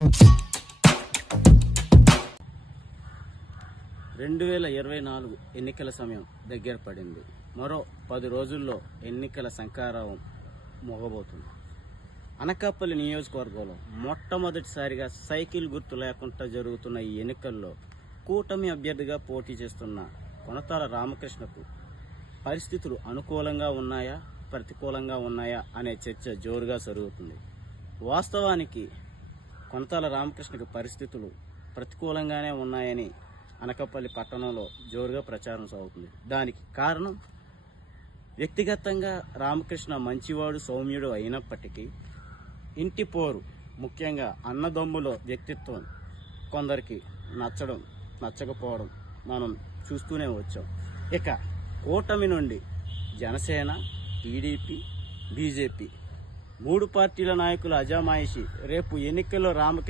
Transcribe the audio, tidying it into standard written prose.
2024 ఎన్నికల సమయం దగ్గర పడింది. మరో 10 రోజుల్లో ఎన్నికల శంఖారావం మోగబోతుంది. అనకాపల్లి నియోజకవర్గంలో మొట్టమొదటిసారిగా సైకిల్ గుర్తు లేకుండా జరుగుతున్న ఈ ఎన్నికల్లో కూటమి అభ్యర్థిగా పోటీ చేస్తున్న కొనతాల రామకృష్ణకు పరిస్థితులు అనుకూలంగా ఉన్నాయా, ప్రతికూలంగా ఉన్నాయా అనే చర్చ జోరుగా జరుగుతుంది. వాస్తవానికి కొనతాల రామకృష్ణకు పరిస్థితులు ప్రతికూలంగానే ఉన్నాయని అనకాపల్లి పట్టణంలో జోరుగా ప్రచారం సాగుతుంది. దానికి కారణం వ్యక్తిగతంగా రామకృష్ణ మంచివాడు, సౌమ్యుడు అయినప్పటికీ ఇంటి పోరు, ముఖ్యంగా అన్నదమ్ముల వ్యక్తిత్వం కొందరికి నచ్చకపోవడం మనం చూస్తూనే వచ్చాం. ఇక కూటమి నుండి జనసేన, టీడీపీ, బీజేపీ 3 పార్టీల నాయకుల అజమాయిషి రేపు ఎన్నికల్లో రామకృష్ణ